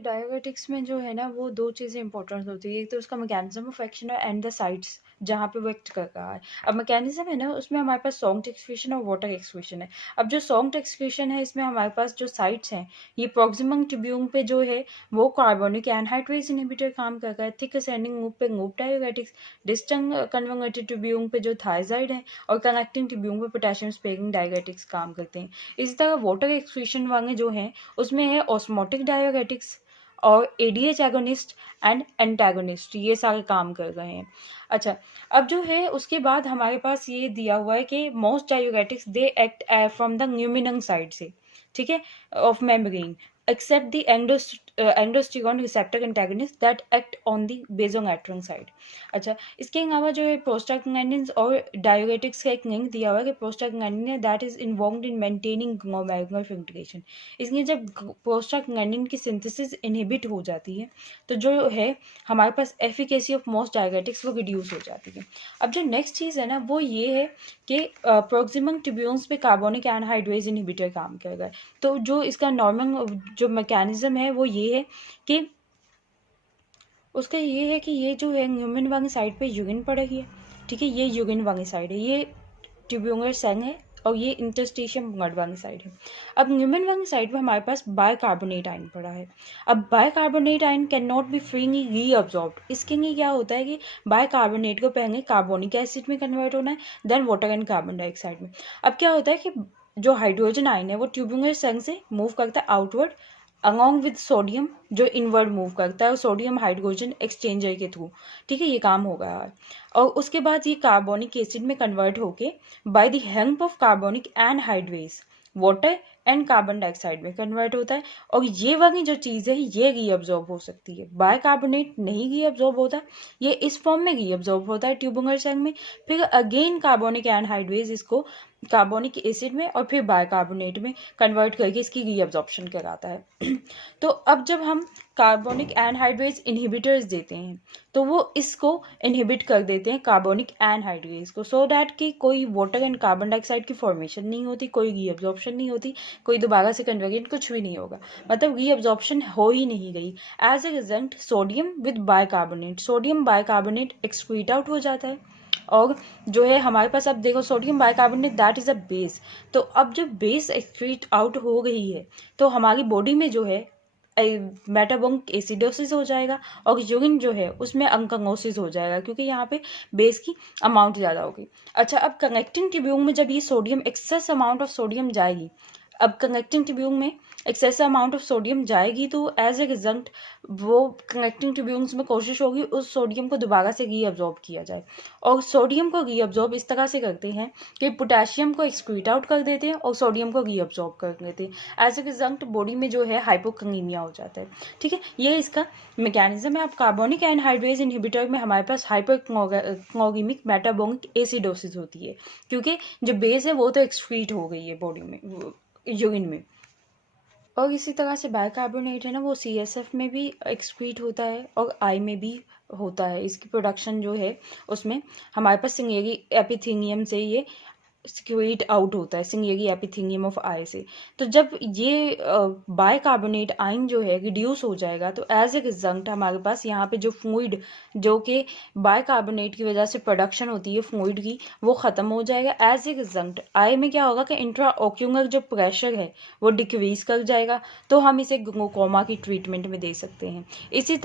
तो डायबिटिक्स में जो है ना वो 2 चीज़ें इंपॉर्टेंट होती है। एक तो उसका मैकेनिज़्म ऑफ एक्शन है एंड द साइट्स जहाँ पे वो एक्ट कर रहा है। अब मैकेनिज़्म है ना उसमें हमारे पास सॉल्ट एक्सक्रीशन और वाटर एक्सक्रीशन है। अब जो सॉल्ट एक्सक्रीशन है इसमें हमारे पास जो साइट्स हैं ये प्रॉक्सिमम ट्यूब्यूल पे जो है वो कार्बोनिक एनहाइड्रेज इनहिबिटर काम कर रहा है। थिक असेंडिंग मूव पे move diabetics, distant converted tubule पे जो थायराइड है और कनेक्टिंग ट्यूब्यूल पे पोटेशियम स्पेयरिंग डायबिटिक्स काम करते हैं। इसी तरह वाटर एक्सक्रीशन वाले जो हैं उसमें है ऑस्मोटिक डायबिटिक्स और एडीएच एगोनिस्ट एंड एंटागोनिस्ट, ये सारे काम कर रहे हैं। अच्छा, अब जो है उसके बाद हमारे पास ये दिया हुआ है कि most diabetics they act from the luminal side से, ठीक है, of membrane except the aldosterone receptor antagonist that act on the basolateral side. अच्छा, इसके अलावा जो है प्रोस्टाग्लैंडिन्स और डायबिटिक्स का एक लिंक दिया हुआ है कि प्रोस्टाग्लैंडिन है that is involved in maintaining glomerular filtration. इसलिए जब प्रोस्टाग्लैंडिन की सिंथेसिस इनहिबिट हो जाती है तो जो है हमारे पास एफिकेसी ऑफ मोस्ट डायबिटिक्स वो रिड्यूस हो जाती है। अब जो नेक्स्ट चीज़ है ना वो ये है कि प्रॉक्सिमल ट्यूब्यूल्स पे कार्बोनिक एनहाइड्रेज इनहिबिटर काम कर रहा है। तो जो इसका नॉर्मल जो मैकेनिज्म है वो ये है कि उसका ये है कि ये जो है न्यूमन वाली साइड पे यूरिन पड़ रही है, ठीक है, ये यूरिन वाली साइड है, ये ट्यूब्यूलर सेल है और ये इंटरस्टिशियम ब्लड वाली साइड है। अब न्यूमन वाली साइड पे हमारे पास बाइकार्बोनेट आयन पड़ा है। अब bicarbonate ion can not be freely reabsorbed. इसके लिए क्या होता है कि बाइकार्बोनेट को पहले कार्बोनिक एसिड में कन्वर्ट होना है, then water and carbon dioxide में। अब क्या होता है कि जो हाइड्रोजन आयन है वो ट्यूब्यूलर सेल से मूव करता है आउटवर्ड अलॉन्ग विद सोडियम जो इनवर्ड मूव करता है सोडियम हाइड्रोजन एक्सचेंजर के थ्रू, ठीक है, ये काम हो गया है। और उसके बाद ये कार्बोनिक एसिड में कन्वर्ट होके by the help of carbonic anhydrase water and carbon dioxide में कन्वर्ट होता है। और ये वाली जो चीज़ है ये रीअब्जॉर्ब हो सकती है। बाइकार्बोनेट नहीं रीअब्जॉर्ब होता, ये इस फॉर्म में रीअब्जॉर्ब होता है ट्यूबुलर सेल में, फिर अगेन कार्बोनिक एनहाइड्रेज इसको कार्बोनिक एसिड में और फिर बाइकार्बोनेट में कन्वर्ट करके इसकी रीअब्जॉर्प्शन कराता है। तो अब जब हम कार्बोनिक एनहाइड्रेज इनहिबिटर्स देते हैं तो वो इसको इनहिबिट कर देते हैं कार्बोनिक एनहाइड्रेज को, सो दैट कि कोई वाटर एंड कार्बन डाइऑक्साइड की फॉर्मेशन नहीं होती, कोई रीअब्जॉर्प्शन नहीं होती, कोई दोबारा से कन्वर्जेंट कुछ भी नहीं होगा, मतलब रीअब्जॉर्प्शन हो ही नहीं गई। As a result sodium with bicarbonate, sodium bicarbonate excrete out हो जाता है। और जो है हमारे पास अब देखो sodium bicarbonate that is a base, तो अब जब बेस एक्सक्रीट आउट हो गई है तो हमारी बॉडी में जो है मेटाबॉलिक एसिडोसिस हो जाएगा और यूरिन जो है उसमें अंकंगोसिस हो जाएगा क्योंकि यहाँ पे बेस की अमाउंट ज़्यादा होगी। अच्छा, अब कनेक्टिंग ट्यूब्यूल में जब ये sodium excess amount of sodium जाएगी, अब कनेक्टिंग ट्यूब्यूल में एक्सेस अमाउंट ऑफ सोडियम जाएगी तो एज ए रिजल्ट वो कनेक्टिंग ट्यूब्यूल्स में कोशिश होगी उस सोडियम को दोबारा से रीअब्जॉर्ब किया जाए। और सोडियम को रीअब्जॉर्ब इस तरह से करते हैं कि पोटेशियम को एक्सक्रीट आउट कर देते हैं और सोडियम को रीअब्जॉर्ब कर देते हैं। एज ए रिजल्ट बॉडी में जो है हाइपोकलीमिया हो जाता है, ठीक है, ये इसका मैकेनिज्म है। अब कार्बोनिक एनहाइड्रेज इनहिबिटर में हमारे पास हाइपोक्लोरीमिक मेटाबॉलिक एसिडोसिस होती है क्योंकि जो बेस है वो तो एक्सक्रीट हो गई है बॉडी में यूरिन में। और इसी तरह से बाइकार्बोनेट है ना वो CSF में भी एक्सक्रीट होता है और आई में भी होता है। इसकी प्रोडक्शन जो है उसमें हमारे पास सिंगेरी एपिथीलियम से ये स्क्वीट आउट होता है, सिंगेरी एपिथीलियम ऑफ आई से। तो जब ये बाइकार्बोनेट आयन जो है रिड्यूस हो जाएगा तो एज ए रिजल्ट हमारे पास यहाँ पे जो फ्लूइड जो कि बाइकार्बोनेट की वजह से प्रोडक्शन होती है फ्लूइड की वो ख़त्म हो जाएगा। एज ए रिजल्ट आई में क्या होगा कि इंट्रा ओक्यूलर जो प्रेशर है वो डिक्रीज कर जाएगा, तो हम इसे ग्लूकोमा की ट्रीटमेंट में दे सकते हैं। इसी